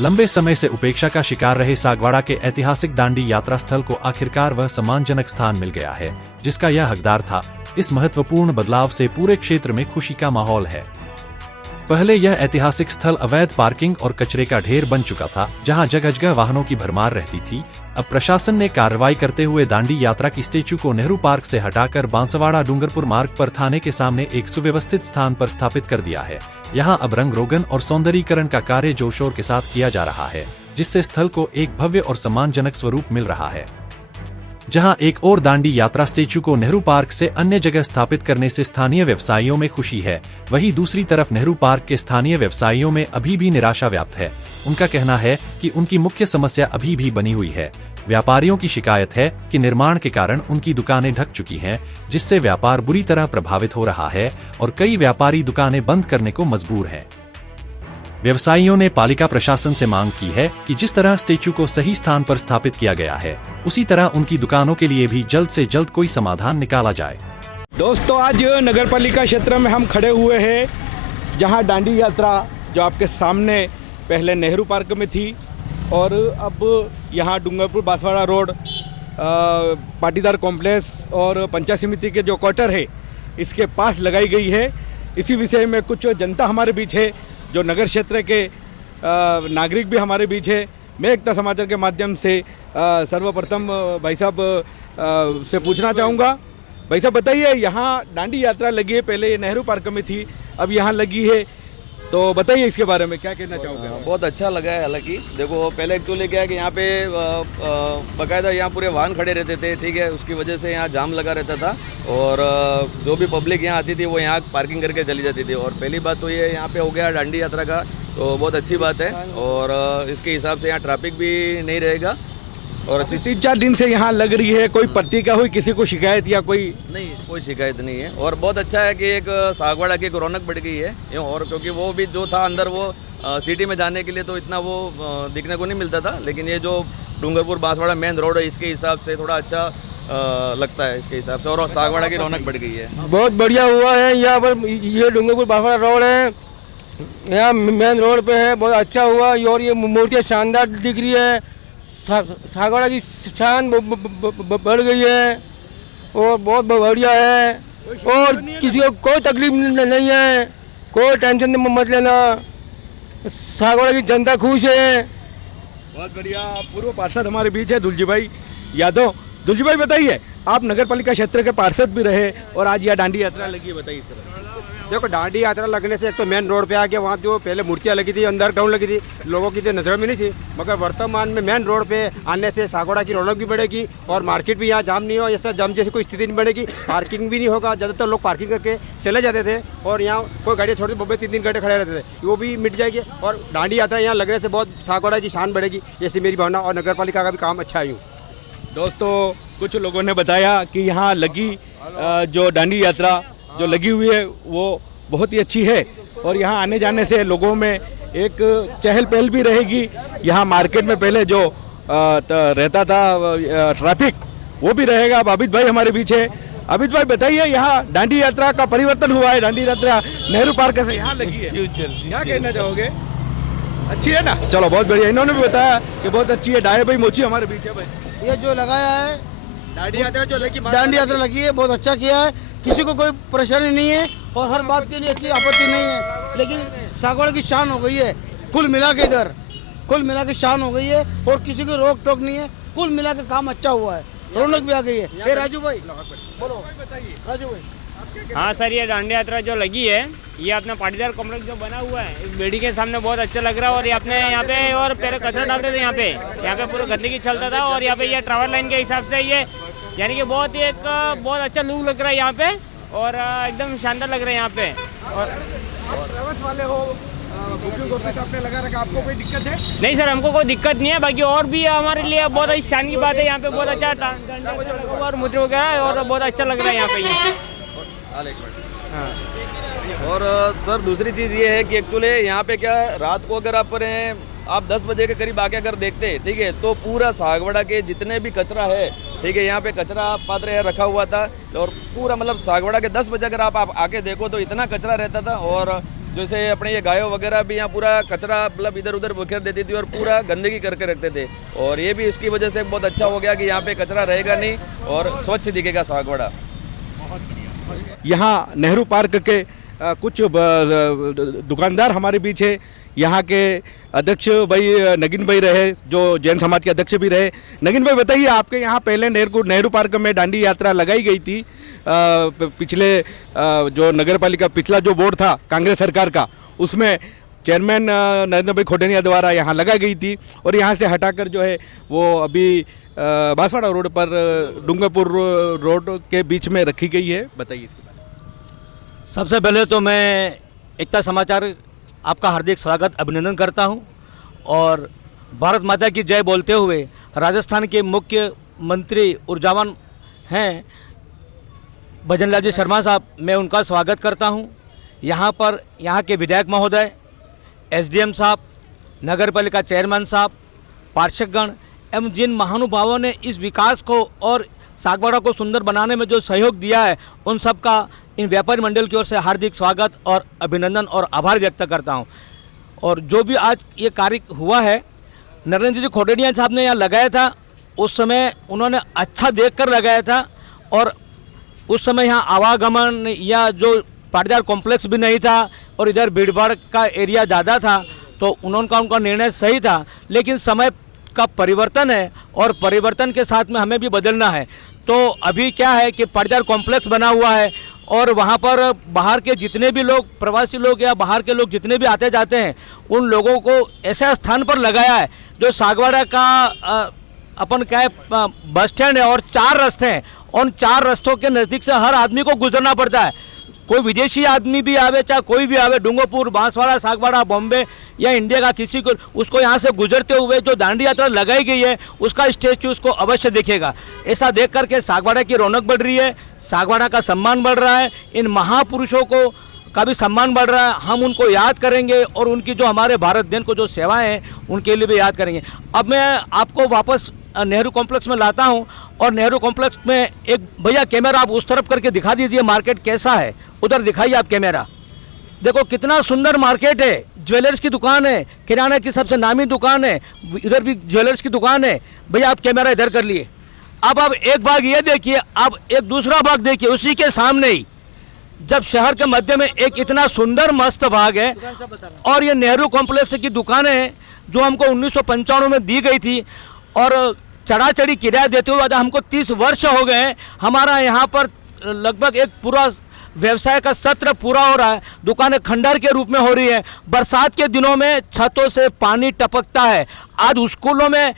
लंबे समय से उपेक्षा का शिकार रहे सागवाड़ा के ऐतिहासिक दांडी यात्रा स्थल को आखिरकार वह सम्मानजनक स्थान मिल गया है जिसका यह हकदार था। इस महत्वपूर्ण बदलाव से पूरे क्षेत्र में खुशी का माहौल है। पहले यह ऐतिहासिक स्थल अवैध पार्किंग और कचरे का ढेर बन चुका था, जहां जगह जगह वाहनों की भरमार रहती थी। अब प्रशासन ने कार्रवाई करते हुए दांडी यात्रा की स्टेचू को नेहरू पार्क से हटाकर बांसवाड़ा डूंगरपुर मार्ग पर थाने के सामने एक सुव्यवस्थित स्थान पर स्थापित कर दिया है। यहां अब रंग रोगन और सौंदर्यीकरण का कार्य जोर शोर के साथ किया जा रहा है, जिससे स्थल को एक भव्य और सम्मानजनक स्वरूप मिल रहा है। जहां एक और दांडी यात्रा स्टेचू को नेहरू पार्क से अन्य जगह स्थापित करने से स्थानीय व्यवसायियों में खुशी है, वहीं दूसरी तरफ नेहरू पार्क के स्थानीय व्यवसायियों में अभी भी निराशा व्याप्त है। उनका कहना है कि उनकी मुख्य समस्या अभी भी बनी हुई है। व्यापारियों की शिकायत है कि निर्माण के कारण उनकी दुकानें ढक चुकी हैं, जिससे व्यापार बुरी तरह प्रभावित हो रहा है और कई व्यापारी दुकानें बंद करने को मजबूर हैं। व्यवसायियों ने पालिका प्रशासन से मांग की है कि जिस तरह स्टेचू को सही स्थान पर स्थापित किया गया है, उसी तरह उनकी दुकानों के लिए भी जल्द से जल्द कोई समाधान निकाला जाए। दोस्तों, आज नगर पालिका क्षेत्र में हम खड़े हुए हैं, जहां दांडी यात्रा जो आपके सामने पहले नेहरू पार्क में थी और अब यहां डूंगरपुर बांसवाड़ा रोड, पाटीदार कॉम्प्लेक्स और पंचायत समिति के जो क्वार्टर है इसके पास लगाई गई है। इसी विषय में कुछ जनता हमारे बीच है, जो नगर क्षेत्र के नागरिक भी हमारे बीच है। मैं एकता समाचार के माध्यम से सर्वप्रथम भाई साहब से पूछना चाहूँगा। भाई साहब बताइए, यहाँ दांडी यात्रा लगी है, पहले ये नेहरू पार्क में थी, अब यहाँ लगी है, तो बताइए इसके बारे में क्या कहना चाहोगे? बहुत अच्छा लगा है। हालांकि देखो, पहले एक्चुअली क्या है कि यहाँ पे बाकायदा यहाँ पूरे वाहन खड़े रहते थे, ठीक है, उसकी वजह से यहाँ जाम लगा रहता था और जो भी पब्लिक यहाँ आती थी वो यहाँ पार्किंग करके चली जाती थी। और पहली बात तो ये यहाँ पे हो गया दांडी यात्रा का, तो बहुत अच्छी बात है और इसके हिसाब से यहाँ ट्रैफिक भी नहीं रहेगा। और 3-4 दिन से यहाँ लग रही है, कोई प्रतिक्रिया हुई, किसी को शिकायत या कोई? नहीं, कोई शिकायत नहीं है और बहुत अच्छा है कि एक सागवाड़ा की एक रौनक बढ़ गई है। और क्योंकि वो भी जो था अंदर, वो सिटी में जाने के लिए तो इतना वो दिखने को नहीं मिलता था, लेकिन ये जो डूंगरपुर बांसवाड़ा मेन रोड है, इसके हिसाब से थोड़ा अच्छा लगता है इसके हिसाब से, और सागवाड़ा की रौनक बढ़ गई है। बहुत बढ़िया हुआ है। यहाँ पर ये डूंगरपुर बांसवाड़ा रोड है, यहाँ मेन रोड पे है, बहुत अच्छा हुआ और ये मूर्तियाँ शानदार दिख रही है। सागवाड़ा की शान बढ़ गई है और बहुत बढ़िया है और किसी को कोई तकलीफ नहीं है, कोई टेंशन मत लेना। सागवाड़ा की जनता खुश है। बहुत बढ़िया। पूर्व पार्षद हमारे बीच है दुलजी भाई यादव। दुलजी भाई बताइए, आप नगर पालिका क्षेत्र के पार्षद भी रहे और आज यह दांडी यात्रा लगी है, बताइए सर। देखो, दांडी यात्रा लगने से एक तो मेन रोड पे आ गया, वहाँ जो पहले मूर्तियाँ लगी थी अंदर ग्राउंड लगी थी, लोगों की तो नजर में नहीं थी, मगर वर्तमान में मेन रोड पे आने से सागवाड़ा की रौनक भी बढ़ेगी और मार्केट भी यहाँ जाम नहीं हो, ऐसा जाम जैसी कोई स्थिति नहीं बढ़ेगी, पार्किंग भी नहीं होगा। ज़्यादातर लोग पार्किंग करके चले जाते थे और यहाँ कोई गाड़ियाँ छोड़ के 2-3 घंटे खड़े रहते थे, वो भी मिट जाएगी और दांडी यात्रा यहाँ लगने से बहुत सागवाड़ा की शान बढ़ेगी, ऐसी मेरी भावना। और नगर पालिका का भी काम अच्छा है। दोस्तों, कुछ लोगों ने बताया कि यहाँ लगी जो दांडी यात्रा जो लगी हुई है वो बहुत ही अच्छी है और यहाँ आने जाने से लोगों में एक चहल पहल भी रहेगी। यहाँ मार्केट में पहले जो रहता था ट्रैफिक, वो भी रहेगा। अब अमित भाई हमारे बीच है। अमित भाई बताइए, यहाँ दांडी यात्रा का परिवर्तन हुआ है, दांडी यात्रा नेहरू पार्क से यहाँ लगी है, क्या कहना चाहोगे? अच्छी है ना? चलो, बहुत बढ़िया। इन्होंने भी बताया कि बहुत अच्छी है। डाये भाई मोची हमारे बीच है। भाई, ये जो लगाया है दांडी यात्रा जो लगी, दांडी यात्रा लगी है, बहुत अच्छा किया है, किसी को कोई परेशानी नहीं है और हर बात के लिए अच्छी आपत्ति नहीं है। लेकिन सागवाड़ा की शान हो गई है, कुल मिला के इधर कुल मिला के शान हो गई है और किसी को रोक टोक नहीं है। कुल मिला के काम अच्छा हुआ है, रौनक भी आ गई है। ये राजू भाई बोलो। राजू भाई, हाँ सर, ये दांडी यात्रा जो लगी है, ये अपना पाटीदार कॉम्प्लेक्स जो बना हुआ है, इस बिल्डिंग के सामने बहुत अच्छा लग रहा है। और ये अपने यहाँ पे, और पहले कचरा डालते थे यहाँ पे पूरा गंदगी चलता था और यहाँ पे ये ट्रैवल लाइन के हिसाब से ये यानी कि बहुत अच्छा लुक लग रहा है यहाँ पे और एकदम शानदार लग रहा है यहाँ पे। और ट्रैवल्स वाले हो, बुकिंग ऑफिस आपने लगा रखा, आपको कोई दिक्कत है? नहीं सर, हमको कोई दिक्कत नहीं है। बाकी और भी हमारे लिए बहुत अच्छी शान की बात है, यहाँ पे बहुत अच्छा लगा हुआ और मूर्ति वगैरह और बहुत अच्छा लग रहा है यहाँ पे। हाँ, और सर दूसरी चीज़ ये है कि एक्चुअली यहाँ पे क्या रात को अगर आप 10 बजे के करीब आके अगर देखते हैं, ठीक है, तो पूरा सागवाड़ा के जितने भी कचरा है, ठीक है, यहाँ पे कचरा पात्र रखा हुआ था और पूरा मतलब सागवाड़ा के 10 बजे अगर आप आके देखो तो इतना कचरा रहता था और जैसे अपने ये गायों वगैरह भी यहाँ पूरा कचरा मतलब इधर उधर बिखेर देती थी और पूरा गंदगी करके रखते थे, और ये भी इसकी वजह से बहुत अच्छा हो गया कि यहाँ पे कचरा रहेगा नहीं और स्वच्छ दिखेगा सागवाड़ा। यहाँ नेहरू पार्क के कुछ दुकानदार हमारे बीच है। यहाँ के अध्यक्ष भाई नगीन भाई रहे, जो जैन समाज के अध्यक्ष भी रहे। नगीन भाई बताइए, आपके यहाँ पहले नेहरू पार्क में दांडी यात्रा लगाई गई थी, पिछले जो नगर पालिका पिछला जो बोर्ड था कांग्रेस सरकार का, उसमें चेयरमैन नरेंद्र भाई खोटनिया द्वारा यहाँ लगाई गई थी, और यहाँ से हटाकर जो है वो अभी बांसवाड़ा रोड पर डूंगरपुर रोड के बीच में रखी गई है। बताइए इसके बारे में। सबसे पहले तो मैं एकता समाचार आपका हार्दिक स्वागत अभिनंदन करता हूं, और भारत माता की जय बोलते हुए राजस्थान के मुख्यमंत्री ऊर्जावान हैं भजनलाल जी शर्मा साहब, मैं उनका स्वागत करता हूं। यहाँ पर यहाँ के विधायक महोदय, एसडीएम साहब, नगर पालिका चेयरमैन साहब, पार्षदगण एवं जिन महानुभावों ने इस विकास को और सागवाड़ा को सुंदर बनाने में जो सहयोग दिया है, उन सब का इन व्यापारी मंडल की ओर से हार्दिक स्वागत और अभिनंदन और आभार व्यक्त करता हूं। और जो भी आज ये कार्य हुआ है, नरेंद्र जी खोटनिया साहब ने यहाँ लगाया था, उस समय उन्होंने अच्छा देखकर लगाया था, और उस समय यहाँ आवागमन या जो पाटीदार कॉम्प्लेक्स भी नहीं था और इधर भीड़ भाड़ का एरिया ज़्यादा था, तो उनका निर्णय सही था। लेकिन समय का परिवर्तन है और परिवर्तन के साथ में हमें भी बदलना है। तो अभी क्या है कि पाटीदार कॉम्प्लेक्स बना हुआ है, और वहाँ पर बाहर के जितने भी लोग, प्रवासी लोग या बाहर के लोग जितने भी आते जाते हैं, उन लोगों को ऐसे स्थान पर लगाया है जो सागवाड़ा का अपन क्या है बस स्टैंड है, और 4 रास्ते हैं। उन 4 रास्तों के नज़दीक से हर आदमी को गुजरना पड़ता है। कोई विदेशी आदमी भी आवे, चाहे कोई भी आवे, डूंगरपुर, बांसवाड़ा, सागवाड़ा, बॉम्बे या इंडिया का किसी को, उसको यहाँ से गुजरते हुए जो दांडी यात्रा लगाई गई है उसका स्टेचू उसको अवश्य दिखेगा। ऐसा देख करके सागवाड़ा की रौनक बढ़ रही है, सागवाड़ा का सम्मान बढ़ रहा है, इन महापुरुषों को का भी सम्मान बढ़ रहा है। हम उनको याद करेंगे और उनकी जो हमारे भारत देश को जो सेवाएं हैं उनके लिए भी याद करेंगे। अब मैं आपको वापस नेहरू कॉम्प्लेक्स में लाता हूं, और नेहरू कॉम्प्लेक्स में एक भैया कैमरा आप उस तरफ करके दिखा दीजिए, मार्केट कैसा है, उधर दिखाइए आप कैमरा। देखो कितना सुंदर मार्केट है, ज्वेलर्स की दुकान है, किराना की सबसे नामी दुकान है, इधर भी ज्वेलर्स की दुकान है। भैया आप कैमरा इधर कर लिए। अब आप एक भाग ये देखिए, अब एक दूसरा भाग देखिए, उसी के सामने ही जब शहर के मध्य में एक इतना सुंदर मस्त भाग है, और ये नेहरू कॉम्प्लेक्स की दुकानें हैं जो हमको 1995 में दी गई थी, और चढ़ा चढ़ी किराया देते हुए हमको 30 वर्ष हो गए। हमारा यहाँ पर लगभग एक पूरा व्यवसाय का सत्र पूरा हो रहा है, दुकानें खंडहर के रूप में हो रही है। बरसात के दिनों में छतों से पानी टपकता है, आज स्कूलों में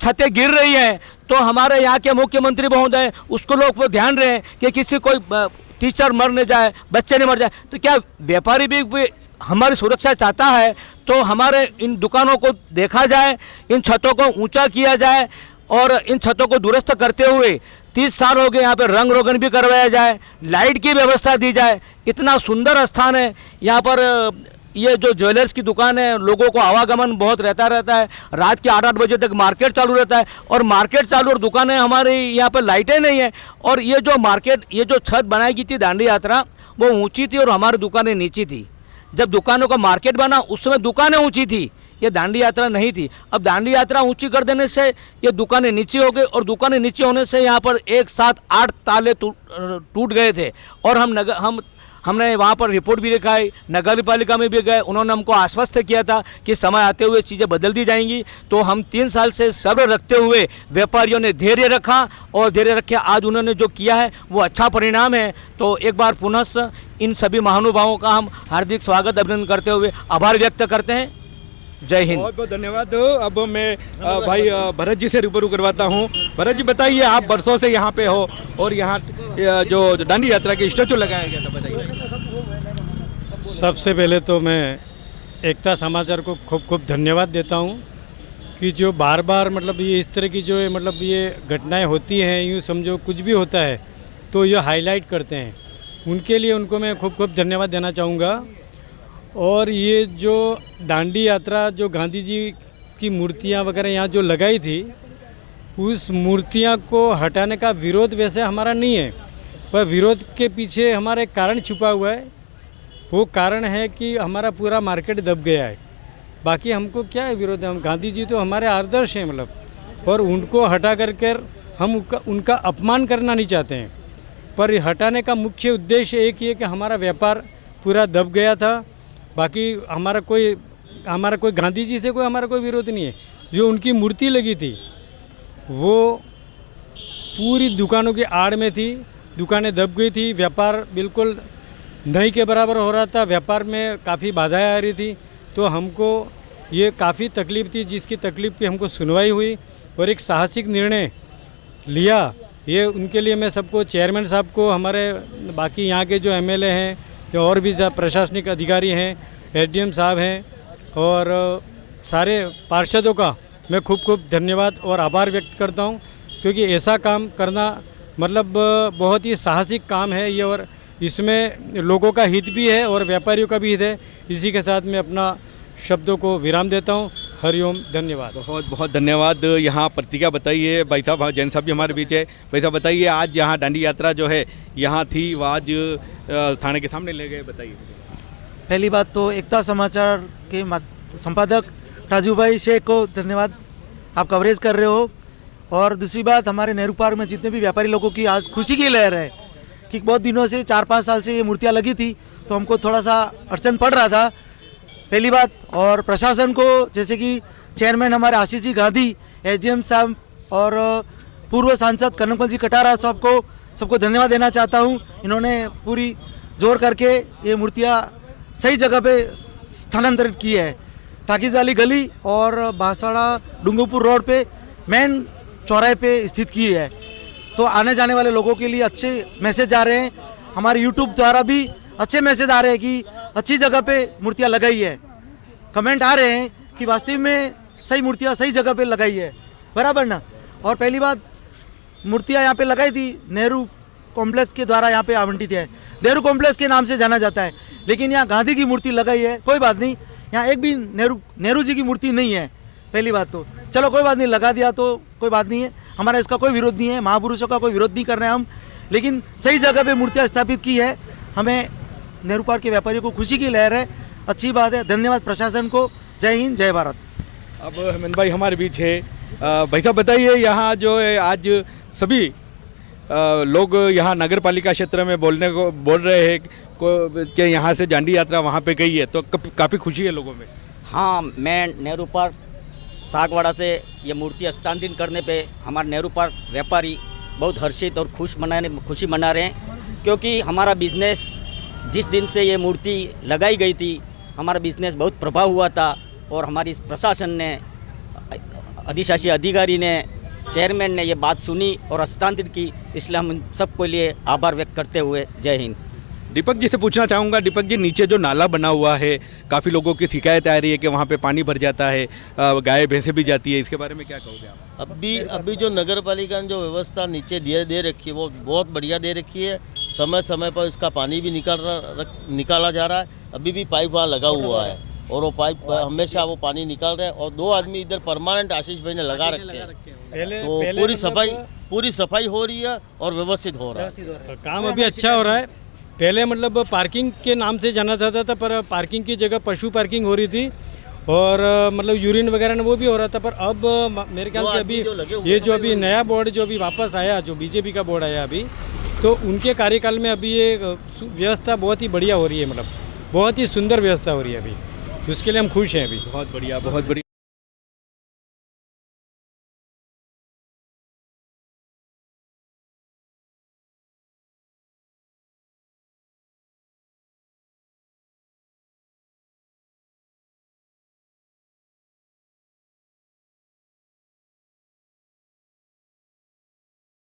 छतें गिर रही हैं, तो हमारे यहाँ के मुख्यमंत्री महोदय स्कूलों पर ध्यान रहे कि किसी कोई टीचर मर न जाए, बच्चे न मर जाए। तो क्या व्यापारी भी हमारी सुरक्षा चाहता है, तो हमारे इन दुकानों को देखा जाए, इन छतों को ऊंचा किया जाए, और इन छतों को दुरुस्त करते हुए 30 साल हो गए यहाँ पे रंग रोगन भी करवाया जाए, लाइट की व्यवस्था दी जाए। इतना सुंदर स्थान है यहाँ पर। ये जो ज्वेलर्स की दुकान है, लोगों को आवागमन बहुत रहता है, रात के 8-8 बजे तक मार्केट चालू रहता है, और मार्केट चालू और दुकानें हमारे यहाँ पर लाइटें नहीं है। और ये जो मार्केट, ये जो छत बनाई गई थी दांडी यात्रा, वो ऊंची थी और हमारी दुकानें नीची थी। जब दुकानों का मार्केट बना उस समय दुकानें ऊंची थी, ये दांडी यात्रा नहीं थी। अब दांडी यात्रा ऊंची कर देने से ये दुकानें नीची हो गई, और दुकानें नीचे होने से यहाँ पर एक साथ 8 ताले टूट गए थे। और हमने वहाँ पर रिपोर्ट भी दिखाई, नगर पालिका में भी गए, उन्होंने हमको आश्वस्त किया था कि समय आते हुए चीज़ें बदल दी जाएंगी। तो हम 3 साल से सब्र रखते हुए व्यापारियों ने धैर्य रखा, और धैर्य रखे आज उन्होंने जो किया है वो अच्छा परिणाम है। तो एक बार पुनः इन सभी महानुभावों का हम हार्दिक स्वागत अभिनंदन करते हुए आभार व्यक्त करते हैं। जय हिंद। बहुत बहुत धन्यवाद। अब मैं भाई भरत जी से रूबरू करवाता हूँ। भरत जी बताइए, आप बरसों से यहाँ पे हो, और यहाँ जो दांडी यात्रा के स्टैचू लगाया गया था, बताइए। सबसे पहले तो मैं एकता समाचार को खूब खूब धन्यवाद देता हूँ कि जो बार बार मतलब ये इस तरह की जो मतलब ये घटनाएं होती हैं, यूँ समझो कुछ भी होता है तो ये हाईलाइट करते हैं, उनके लिए उनको मैं खूब खूब धन्यवाद देना चाहूँगा। और ये जो दांडी यात्रा जो गांधी जी की मूर्तियाँ वगैरह यहाँ जो लगाई थी, उस मूर्तियाँ को हटाने का विरोध वैसे हमारा नहीं है, पर विरोध के पीछे हमारा एक कारण छुपा हुआ है वो कारण है कि हमारा पूरा मार्केट दब गया है। बाकी हमको क्या है विरोध है, हम गांधी जी तो हमारे आदर्श हैं मतलब, और उनको हटा कर हम उनका अपमान करना नहीं चाहते हैं। पर हटाने का मुख्य उद्देश्य एक ही है कि हमारा व्यापार पूरा दब गया था। बाकी हमारा कोई गांधी जी से हमारा कोई विरोध नहीं है। जो उनकी मूर्ति लगी थी वो पूरी दुकानों की आड़ में थी, दुकानें दब गई थी, व्यापार बिल्कुल नहीं के बराबर हो रहा था, व्यापार में काफ़ी बाधाएं आ रही थी। तो हमको ये काफ़ी तकलीफ़ थी, जिसकी तकलीफ़ की हमको सुनवाई हुई और एक साहसिक निर्णय लिया। ये उनके लिए मैं सबको, चेयरमैन साहब को, हमारे बाकी यहाँ के जो एमएलए हैं, जो और भी प्रशासनिक अधिकारी हैं, एसडीएम साहब हैं, और सारे पार्षदों का मैं खूब धन्यवाद और आभार व्यक्त करता हूँ, क्योंकि ऐसा काम करना मतलब बहुत ही साहसिक काम है ये, और इसमें लोगों का हित भी है और व्यापारियों का भी हित है। इसी के साथ मैं अपना शब्दों को विराम देता हूँ। हरिओम, धन्यवाद। बहुत बहुत धन्यवाद। यहाँ प्रतिक्रिया बताइए भाई साहब, जैन साहब भी हमारे बीच है। भाई साहब बताइए, आज यहाँ दांडी यात्रा जो है यहाँ थी, वो आज थाने के सामने ले गए, बताइए। पहली बात तो एकता समाचार के संपादक राजू भाई शेख को धन्यवाद, आप कवरेज कर रहे हो। और दूसरी बात, हमारे नेहरू पार्क में जितने भी व्यापारी लोगों की आज खुशी की लहर है कि बहुत दिनों से 4-5 साल से ये मूर्तियाँ लगी थी, तो हमको थोड़ा सा अड़चन पड़ रहा था, पहली बात। और प्रशासन को, जैसे कि चेयरमैन हमारे आशीष जी गांधी, एसडीएम साहब और पूर्व सांसद कनकमल जी कटारा सबको धन्यवाद देना चाहता हूँ। इन्होंने पूरी जोर करके ये मूर्तियाँ सही जगह पे स्थानांतरित की है। टाकीज वाली गली और बांसवाड़ा डूंगरपुर रोड पे मेन चौराहे पे स्थित की है, तो आने जाने वाले लोगों के लिए अच्छे मैसेज आ रहे हैं। हमारे यूट्यूब द्वारा भी अच्छे मैसेज आ रहे हैं कि अच्छी जगह पे मूर्तियाँ लगाई है। कमेंट आ रहे हैं कि वास्तव में सही मूर्तियाँ सही जगह पे लगाई है, बराबर ना। और पहली बात, मूर्तियाँ यहाँ पे लगाई थी नेहरू कॉम्प्लेक्स के द्वारा, यहाँ पे आवंटित है, नेहरू कॉम्प्लेक्स के नाम से जाना जाता है, लेकिन यहाँ गांधी की मूर्ति लगाई है। कोई बात नहीं, यहाँ एक भी नेहरू जी की मूर्ति नहीं है। पहली बात तो चलो कोई बात नहीं, लगा दिया तो कोई बात नहीं है, हमारा इसका कोई विरोध नहीं है, महापुरुषों का कोई विरोध नहीं कर रहे हैं हम, लेकिन सही जगह पे मूर्तियाँ स्थापित की है। हमें नेहरू पार्क के व्यापारियों को खुशी की लहर है, अच्छी बात है। धन्यवाद प्रशासन को। जय हिंद, जय भारत। अब हेमंत भाई हमारे बीच है। भाई साहब बताइए, यहाँ जो है आज सभी लोग यहाँ नगर पालिका क्षेत्र में बोल रहे हैं कि यहाँ से दांडी यात्रा वहाँ पे गई है, तो काफ़ी खुशी है लोगों में। हाँ, मैं नेहरू पार्क सागवाड़ा से ये मूर्ति हस्तांतरित करने पे हमारे नेहरू पार्क व्यापारी बहुत हर्षित और खुशी मना रहे हैं, क्योंकि हमारा बिजनेस जिस दिन से ये मूर्ति लगाई गई थी, हमारा बिजनेस बहुत प्रभाव हुआ था। और हमारी प्रशासन ने, अधिशासी अधिकारी ने, चेयरमैन ने ये बात सुनी और हस्तांतरित की, इसलिए हम सबके लिए आभार व्यक्त करते हुए जय हिंद। दीपक जी से पूछना चाहूँगा, दीपक जी नीचे जो नाला बना हुआ है, काफ़ी लोगों की शिकायत आ रही है कि वहाँ पे पानी भर जाता है, गाय भैंसें भी जाती है, इसके बारे में क्या कहोगे आप? अभी जो नगर पालिका ने जो व्यवस्था नीचे दे रखी है वो बहुत बढ़िया दे रखी है। समय समय पर इसका पानी भी निकाला जा रहा है। अभी भी पाइप वहाँ लगा हुआ है और वो पाइप हमेशा वो पानी निकाल रहे हैं, और 2 आदमी इधर परमानेंट आशीष भाई ने लगा रखे हैं, तो पूरी सफाई हो रही है और व्यवस्थित हो रहा है। काम अभी अच्छा हो रहा है। पहले मतलब पार्किंग के नाम से जाना जाता था, पर पार्किंग की जगह पशु पार्किंग हो रही थी, और मतलब यूरिन वगैरह ने वो भी हो रहा था। पर अब मेरे ख्याल से अभी ये जो अभी नया बोर्ड जो अभी वापस आया, जो बीजेपी का बोर्ड आया अभी, तो उनके कार्यकाल में अभी ये व्यवस्था बहुत ही बढ़िया हो रही है, मतलब बहुत ही सुंदर व्यवस्था हो रही है अभी, उसके लिए हम खुश हैं अभी। बहुत बढ़िया, बहुत बढ़िया।